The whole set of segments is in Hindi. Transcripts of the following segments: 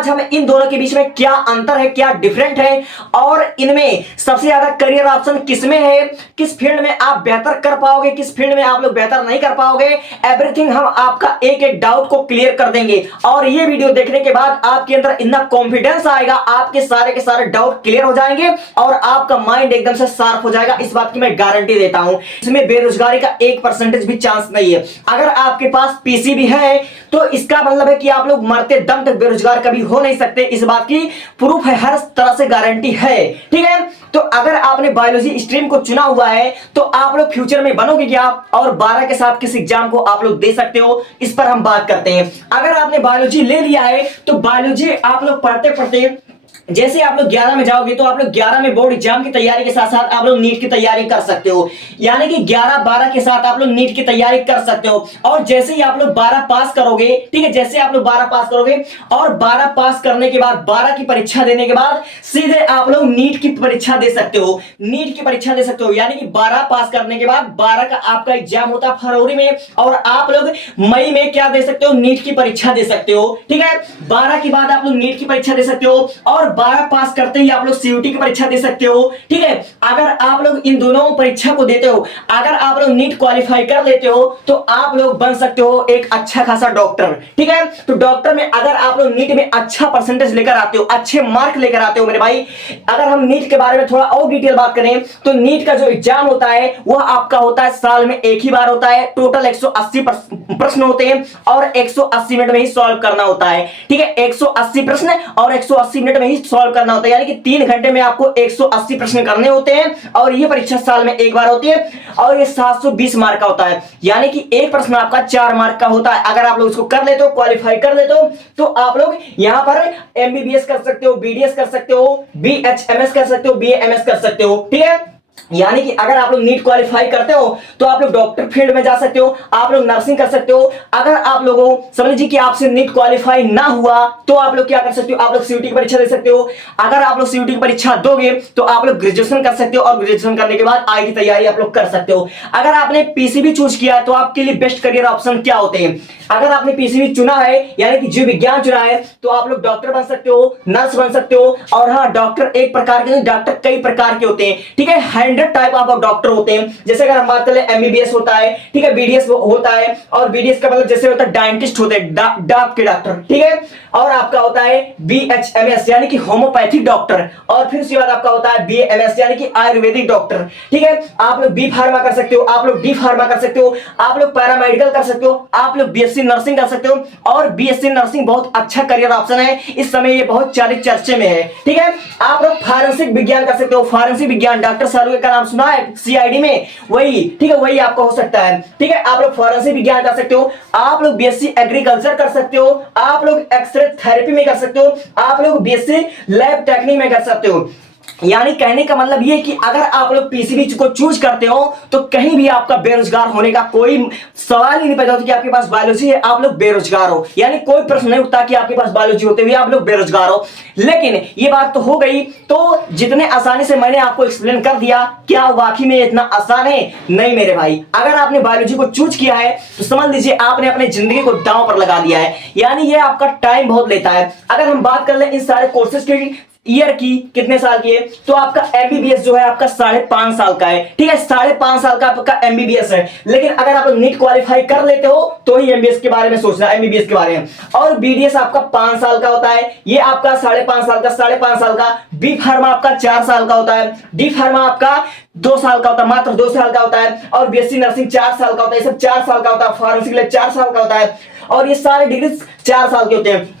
आज हम इन दोनों के बीच में क्या अंतर है, क्या डिफरेंट है और इनमें सबसे ज्यादा करियर ऑप्शन किसमें है, किस फील्ड में आप बेहतर कर पाओगे, किस फील्ड में आप लोग बेहतर नहीं कर पाओगे, एवरीथिंग हम आपका एक एक डाउट को क्लियर कर देंगे। और ये वीडियो देखने के बाद आपके अंदर इतना कॉन्फिडेंस आएगा, आपके सारे के सारे डाउट क्लियर हो जाएंगे और आपका माइंड एकदम से शार्प हो जाएगा, इस बात की मैं गारंटी देता हूं। इसमें बेरोजगारी का 1% भी चांस नहीं है। अगर आपके पास पीसी भी है तो इसका मतलब है कि आप लोग मरते दम तक बेरोजगार कभी हो नहीं सकते, इस बात की प्रूफ है, हर तरह से गारंटी है। ठीक है, तो अगर आपने बायोलॉजी स्ट्रीम को चुना हुआ है तो आप लोग फ्यूचर में बनोगे क्या और 12 के साथ किस एग्जाम को आप लोग दे सकते हो, इस पर हम बात करते हैं। अगर आपने बायोलॉजी ले लिया है तो बायोलॉजी आप लोग पढ़ते पढ़ते जैसे आप लोग 11 में जाओगे तो आप लोग 11 में बोर्ड एग्जाम की तैयारी के साथ साथ आप लोग नीट की तैयारी कर सकते हो, यानी कि 11-12 के साथ आप लोग नीट की तैयारी कर सकते हो। और जैसे ही आप लोग 12 पास करोगे, ठीक है, जैसे आप लोग 12 पास करोगे और 12 पास करने के बाद 12 की परीक्षा देने के बाद सीधे आप लोग नीट की परीक्षा दे सकते हो, नीट की परीक्षा दे सकते हो। यानी कि 12 पास करने के बाद 12 का आपका एग्जाम होता है फरवरी में और आप लोग मई में क्या दे सकते हो, नीट की परीक्षा दे सकते हो। ठीक है, 12 के बाद आप लोग नीट की परीक्षा दे सकते हो और 12 पास करते ही आप लोग सीयूटी की परीक्षा दे सकते हो। ठीक है, अगर आप लोग इन दोनों परीक्षा को देते हो, अगर आप लोग नीट क्वालिफाई कर लेते हो तो आप लोग बन सकते हो एक अच्छा खासा डॉक्टर। ठीक है, तो डॉक्टर में अगर आप लोग नीट में अच्छा परसेंटेज लेकर आते हो, अच्छे मार्क लेकर आते हो मेरे भाई। अगर हम नीट के बारे में थोड़ा और डिटेल बात करें तो नीट का जो एग्जाम होता है वह आपका होता है साल में एक ही बार होता है। टोटल 180 प्रश्न होते हैं और 180 मिनट में ही सॉल्व करना होता है। ठीक है, 180 प्रश्न और 180 मिनट में ही सॉल्व करना होता है, यानी कि 3 घंटे में आपको 180 प्रश्न करने होते हैं और ये परीक्षा साल में एक बार होती है और ये 720 मार्क का होता है, यानी कि एक प्रश्न आपका 4 मार्क का होता है। अगर आप लोग इसको कर लेते हो, क्वालिफाई कर लेते हो तो आप लोग यहां पर एमबीबीएस कर सकते हो, बीडीएस कर सकते हो, बीएचएमएस कर सकते हो, बीएएमएस कर सकते हो। ठीक है, यानी कि अगर आप लोग नीट क्वालिफाई करते हो तो आप लोग डॉक्टर फील्ड में जा सकते हो, आप लोग नर्सिंग कर सकते हो। अगर आप लोगों समझ लीजिए कि आपसे नीट क्वालिफाई ना हुआ तो आप लोग क्या कर सकते हो, आप लोग सीयूटी की परीक्षा दे सकते हो। अगर आप लोग सीयूटी की परीक्षा दोगे तो आप लोग ग्रेजुएशन कर सकते हो और ग्रेजुएशन करने के बाद आई की तैयारी आप लोग कर सकते हो। अगर आपने पीसीबी चूज किया तो आपके लिए बेस्ट करियर ऑप्शन क्या होते हैं। अगर आपने पीसीबी चुना है यानी कि जीव विज्ञान चुना है तो आप लोग डॉक्टर बन सकते हो, नर्स बन सकते हो। और हाँ, डॉक्टर एक प्रकार के नहीं, डॉक्टर कई प्रकार के होते हैं। ठीक है, 100 टाइप ऑफ डॉक्टर होते हैं। जैसे अगर हम बात करें एमबीबीएस होता है, ठीक है, बीडीएस होता है और बीडीएस का मतलब जैसे होता है डेंटिस्ट होते हैं, दांत के डॉक्टर। ठीक है, और आपका होता है बीएचएमएस यानी कि होम्योपैथिक डॉक्टर और फिर उसके बाद आपका होता है बीएमएस यानी कि आयुर्वेदिक डॉक्टर। ठीक है, आप लोग बी फार्मा कर सकते हो, आप लोग डी फार्मा कर सकते हो, आप लोग पैरामेडिकल कर सकते हो, आप लोग बीएससी नर्सिंग कर सकते हो। और बीएससी नर्सिंग बहुत अच्छा करियर ऑप्शन है, इस समय ये बहुत चर्चे में है। ठीक है, आप लोग फॉरेंसिक विज्ञान कर सकते हो, फॉरेंसिक विज्ञान डॉक्टर सालवे का नाम सुना है सीआईडी में, वही। ठीक है, वही आपका हो सकता है। ठीक है, आप लोग फॉरेंसिक विज्ञान कर सकते हो, आप लोग बीएससी एग्रीकल्चर कर सकते हो, आप लोग एक्सरे थेरेपी में कर सकते हो, आप लोग बीएससी लैब टेक्निक में कर सकते हो। यानी कहने का मतलब ये कि अगर आप लोग पीसीबी को चूज करते हो तो कहीं भी आपका बेरोजगार होने का कोई सवाल ही नहीं पैदा होता कि आपके पास बायोलॉजी है आप लोग बेरोजगार हो, यानी कोई प्रश्न नहीं उठता कि आपके पास बायोलॉजी होते हुए आप लोग बेरोजगार हो। लेकिन ये बात तो हो गई, तो जितने आसानी से मैंने आपको एक्सप्लेन कर दिया, क्या वाकई में इतना आसान है? नहीं मेरे भाई, अगर आपने बायोलॉजी को चूज किया है तो समझ लीजिए आपने अपनी जिंदगी को दांव पर लगा दिया है, यानी ये आपका टाइम बहुत लेता है। अगर हम बात कर ले इन सारे कोर्सेज की ईयर की, कितने साल की है, तो आपका एमबीबीएस जो है आपका 5.5 साल का है। ठीक है, 5.5 साल का आपका एमबीबीएस है। लेकिन अगर आप नीट क्वालिफाई कर लेते हो तो ही एमबीबीएस के बारे में सोचना, एमबीबीएस के बारे में। और बीडीएस आपका 5 साल का होता है, ये आपका 5.5 साल का, 5.5 साल का। बी फार्मा आपका 4 साल का होता है, डी फार्मा आपका 2 साल का होता है, मात्र 2 साल का होता है। और बीएससी नर्सिंग 4 साल का होता है, ये सब 4 साल का होता है। फॉरेंसिक लैब 4 साल का होता है और ये सारे डिग्री 4 साल के होते हैं।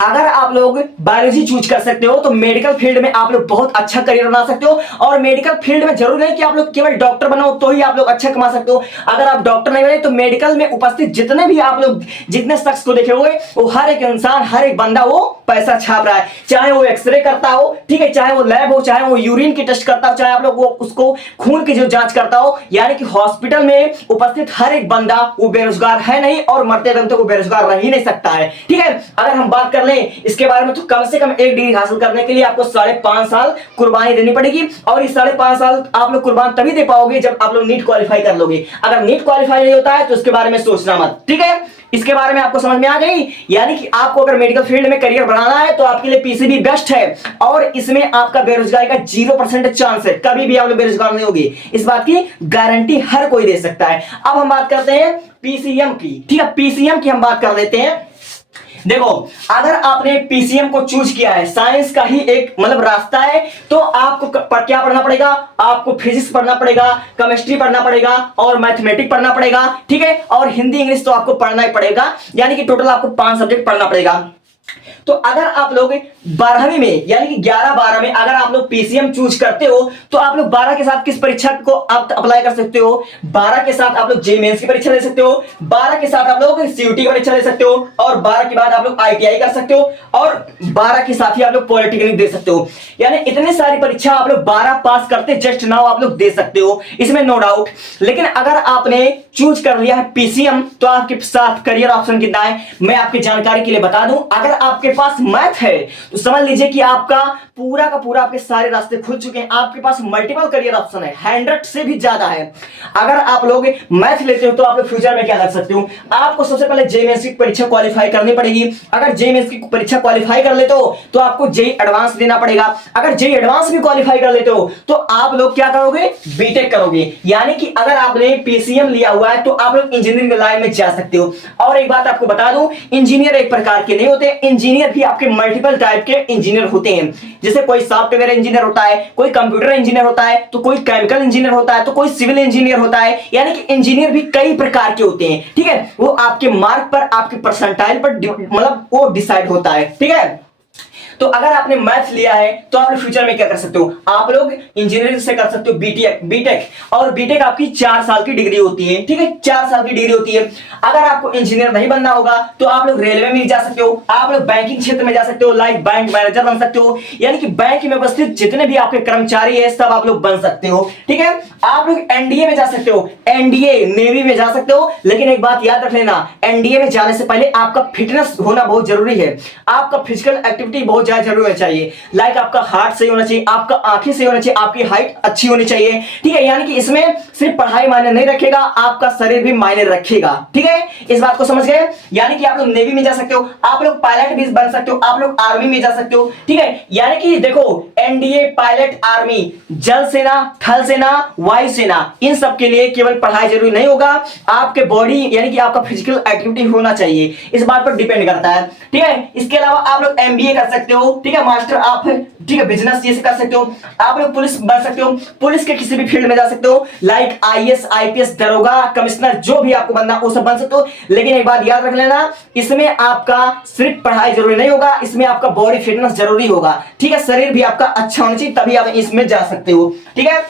अगर आप लोग बायोलॉजी चूज कर सकते हो तो मेडिकल फील्ड में आप लोग बहुत अच्छा करियर बना सकते हो। और मेडिकल फील्ड में जरूर नहीं कि आप लोग केवल डॉक्टर बनो तो ही आप लोग अच्छा कमा सकते हो। अगर आप डॉक्टर नहीं बने तो मेडिकल में उपस्थित जितने भी आप लोग जितने शख्स को देखे हुए वो हर एक इंसान, हर एक बंदा वो पैसा छाप रहा है, चाहे वो एक्सरे करता हो, ठीक है, चाहे वो लैब हो, चाहे वो यूरिन की टेस्ट करता हो, चाहे आप लोग वो उसको खून की जो जांच करता हो। यानी कि हॉस्पिटल में उपस्थित हर एक बंदा वो बेरोजगार है नहीं और मरते दम तक वो बेरोजगार रह ही नहीं सकता है। ठीक है, अगर हम बात कर सुने इसके बारे में, तो कम से कम एक डिग्री हासिल करने के लिए आपको 5.5 साल कुर्बानी देनी पड़ेगी। और इस 5.5 साल आप लोग कुर्बान तभी दे पाओगे जब आप लोग नीट क्वालिफाई कर लोगे। अगर नीट क्वालिफाई नहीं होता है तो इसके बारे में सोचना मत, ठीक है। इसके बारे में आपको समझ में आ गई। यानी कि आपको अगर मेडिकल फील्ड में करियर बनाना है तो आपके लिए पीसीबी बेस्ट है, और इसमें आपका बेरोजगारी का 0% चांस है, कभी भी आप लोग बेरोजगार नहीं होगी, इस बात की गारंटी हर कोई दे सकता है। अब हम बात करते हैं पीसीएम की, ठीक है, पीसीएम की हम बात कर लेते हैं। देखो, अगर आपने पीसीएम को चूज किया है, साइंस का ही एक मतलब रास्ता है, तो आपको क्या पढ़ना पड़ेगा, आपको फिजिक्स पढ़ना पड़ेगा, केमिस्ट्री पढ़ना पड़ेगा और मैथमेटिक्स पढ़ना पड़ेगा, ठीक है, और हिंदी इंग्लिश तो आपको पढ़ना ही पड़ेगा, यानी कि टोटल आपको 5 सब्जेक्ट पढ़ना पड़ेगा। तो अगर आप लोग 12वीं में यानी कि 11-12 में अगर आप लोग पीसीएम चूज करते हो तो आप लोग 12 के साथ किस परीक्षा को आप अप्लाई कर सकते हो, 12 के साथ आप लोग जेईई मेंस की परीक्षा दे सकते हो, 12 के साथ आप लोग सीयूटी की परीक्षा दे सकते हो, और 12 के बाद आप लोग आईटीआई कर सकते हो, और 12 के साथ ही आप लोग पॉलिटेक्निक दे सकते हो। यानी इतनी सारी परीक्षा आप लोग 12 पास करते जस्ट नाउ आप लोग दे सकते हो, इसमें नो डाउट। लेकिन अगर आपने चूज कर लिया है पीसीएम तो आपके साथ करियर ऑप्शन कितना है, मैं आपकी जानकारी के लिए बता दूं। अगर आपके पास मैथ है तो समझ लीजिए कि आपका पूरा का पूरा आपके सारे रास्ते खुल चुके हैं, आपके पास मल्टीपल करियर ऑप्शन है, 100 से भी ज्यादा है। अगर आप लोग मैथ लेते हो तो आप लोग फ्यूचर में क्या कर सकते हो, आपको सबसे पहले जेईई मेंस की परीक्षा क्वालिफाई करनी पड़ेगी। अगर जेईई मेंस की परीक्षा क्वालिफाई कर लेते हो तो आपको जेईई एडवांस देना पड़ेगा। अगर जेईई एडवांस भी क्वालिफाई कर लेते हो तो आप लोग क्या करोगे, बीटेक करोगे। यानी कि अगर आपने पीसीएम लिया हुआ है तो आप लोग इंजीनियरिंग लाइन में जा सकते हो। और एक बात आपको बता दूं, इंजीनियर एक प्रकार के नहीं होते, इंजीनियर भी आपके मल्टीपल टाइप के इंजीनियर होते हैं। जैसे कोई सॉफ्टवेयर इंजीनियर होता है, कोई कंप्यूटर इंजीनियर होता है, तो कोई केमिकल इंजीनियर होता है, तो कोई सिविल इंजीनियर होता है। यानी कि इंजीनियर भी कई प्रकार के होते हैं, ठीक है। वो आपके मार्क पर, आपके परसेंटाइल पर मतलब वो डिसाइड होता है, ठीक है। तो अगर आपने मैथ लिया है तो आप फ्यूचर में क्या कर सकते हो, आप लोग इंजीनियरिंग से कर सकते हो बीटेक, और बीटेक आपकी 4 साल की डिग्री होती है, ठीक है, 4 साल की डिग्री होती है। अगर आपको इंजीनियर नहीं बनना होगा तो आप लोग रेलवे में जा सकते हो, आप लोग बैंकिंग क्षेत्र में जा सकते हो, लाइक बैंक मैनेजर बन सकते हो। यानी कि बैंक में उपस्थित जितने भी आपके कर्मचारी है सब आप लोग बन सकते हो, ठीक है। आप लोग एनडीए में जा सकते हो, एनडीए नेवी में जा सकते हो। लेकिन एक बात याद रख लेना, एनडीए में जाने से पहले आपका फिटनेस होना बहुत जरूरी है, आपका फिजिकल एक्टिविटी बहुत जरूर होना चाहिए। लाइक आपका हार्ट सही होना चाहिए, आपका आंखें सही होना चाहिए, आपकी हाइट अच्छी होनी चाहिए, ठीक है। यानी कि इसमें सिर्फ पढ़ाई मायने नहीं रखेगा, आपका शरीर भी मायने रखेगा, ठीक है। इस बात को समझ गए। यानी कि आप लोग नेवी में जा सकते हो, आप लोग पायलट भी बन सकते हो, आप लोग आर्मी में जा सकते हो, ठीक है। यानी कि देखो, एनडीए, पायलट, आर्मी, जल सेना, थल सेना, वायु सेना, इन सब के लिए केवल पढ़ाई जरूरी नहीं होगा, आपके बॉडी यानी कि आपका फिजिकल एक्टिविटी होना चाहिए, इस बात पर डिपेंड करता है, ठीक है। इसके अलावा आप लोग एमबीए कर सकते हो, ठीक है, मास्टर आप, ठीक है, बिजनेस ये कर सकते हो। आप लोग पुलिस बन सकते हो, पुलिस के किसी भी फील्ड में जा सकते हो, लाइक आईएएस, आईपीएस, दरोगा, कमिश्नर, जो भी आपको बनना वो सब बन सकते हो। लेकिन एक बात याद रख लेना, इसमें आपका सिर्फ पढ़ाई जरूरी नहीं होगा, इसमें आपका बॉडी फिटनेस जरूरी होगा, ठीक है। शरीर भी आपका अच्छा होना चाहिए, तभी आप इसमें जा सकते हो, ठीक है।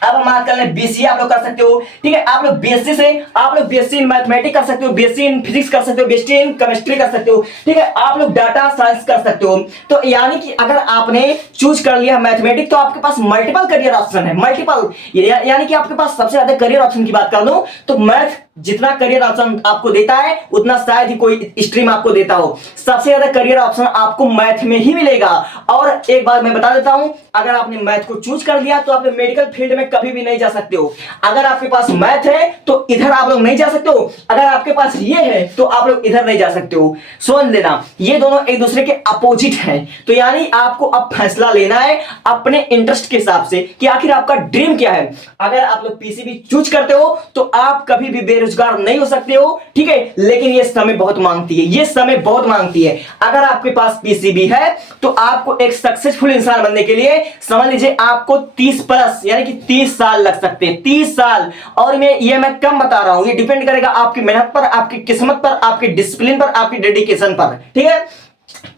अब हम बात कर ले बीसीए आप लोग कर सकते हो, ठीक है। आप लोग बीएससी से आप लोग बीएससी इन मैथमेटिक्स कर सकते हो, बीएससी इन फिजिक्स कर सकते हो, बीएससी इन केमिस्ट्री कर सकते हो, ठीक है। आप लोग डाटा साइंस कर सकते हो। तो यानी कि अगर आपने चूज कर लिया मैथमेटिक्स तो आपके पास मल्टीपल करियर ऑप्शन है, मल्टीपल। यानी कि आपके पास सबसे ज्यादा करियर ऑप्शन की बात कर लूं तो मैथ जितना करियर ऑप्शन आपको देता है उतना शायद ही कोई स्ट्रीम आपको देता हो। सबसे ज्यादा करियर ऑप्शन आपको मैथ में ही मिलेगा। और एक बात मैं बता देता हूं, अगर आपने मैथ को चूज कर लिया तो आप मेडिकल फील्ड में कभी भी नहीं जा सकते हो। अगर आपके पास मैथ है तो इधर आप लोग नहीं जा सकते हो, अगर आपके पास ये है तो आप लोग इधर नहीं जा सकते हो। समझ लेना, ये दोनों एक दूसरे के अपोजिट हैं। तो यानी आपको अब फैसला लेना है अपने इंटरेस्ट के हिसाब से कि आखिर आपका ड्रीम क्या है। अगर आप लोग पीसीबी चूज करते हो तो आप कभी भी बेरोजगार नहीं हो सकते हो, ठीक है। लेकिन ये समय बहुत मांगती है, ये समय बहुत मांगती है। अगर आपके पास पीसीबी है तो आपको एक सक्सेसफुल इंसान बनने के लिए समझ लीजिए आपको 30 प्लस यानी कि 30 साल लग सकते हैं, 30 साल। और मैं कम बता रहा हूं, ये डिपेंड करेगा आपकी मेहनत पर, आपकी किस्मत पर, आपकी डिसिप्लिन पर, आपकी डेडिकेशन पर, ठीक है।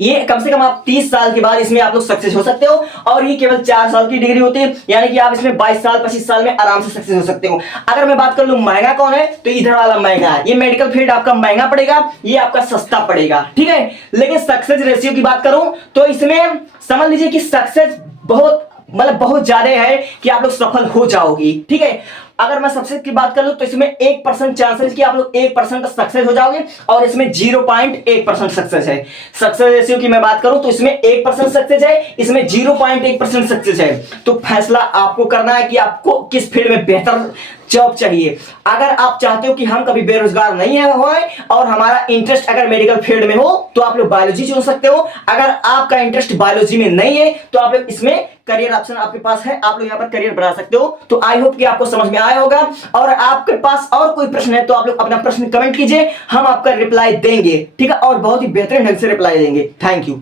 ये कम से कम आप 30 साल के बाद इसमें आप लोग सक्सेस हो सकते हो। और ये केवल 4 साल की डिग्री होती है, यानी कि आप इसमें 22 साल 25 साल में आराम से सक्सेस हो सकते हो। अगर मैं बात कर लूं महंगा कौन है तो इधर वाला महंगा है, ये मेडिकल फील्ड आपका महंगा पड़ेगा, ये आपका सस्ता पड़ेगा, ठीक है। लेकिन सक्सेस रेशियो की बात करूं तो इसमें समझ लीजिए कि सक्सेस बहुत ज्यादा है कि आप लोग सफल हो जाओगी, ठीक है। अगर मैं सक्सेस की बात कर लूं तो इसमें 1% चांसेस कि आप लोग 1% सक्सेस हो जाओगे, और इसमें 0.1% सक्सेस है। सक्सेस रेशियो की मैं बात करूं तो इसमें 1% सक्सेस है, इसमें 0.1% सक्सेस है। तो फैसला आपको करना है कि आपको किस फील्ड में बेहतर जॉब चाहिए। अगर आप चाहते हो कि हम कभी बेरोजगार नहीं होए और हमारा इंटरेस्ट अगर मेडिकल फील्ड में हो तो आप लोग बायोलॉजी चुन सकते हो। अगर आपका इंटरेस्ट बायोलॉजी में नहीं है तो आप लोग इसमें करियर ऑप्शन आपके पास है, आप लोग यहाँ पर करियर बना सकते हो। तो आई होप कि आपको समझ में आया होगा, और आपके पास और कोई प्रश्न है तो आप लोग अपना प्रश्न कमेंट कीजिए, हम आपका रिप्लाई देंगे, ठीक है, और बहुत ही बेहतरीन ढंग से रिप्लाई देंगे। Thank you.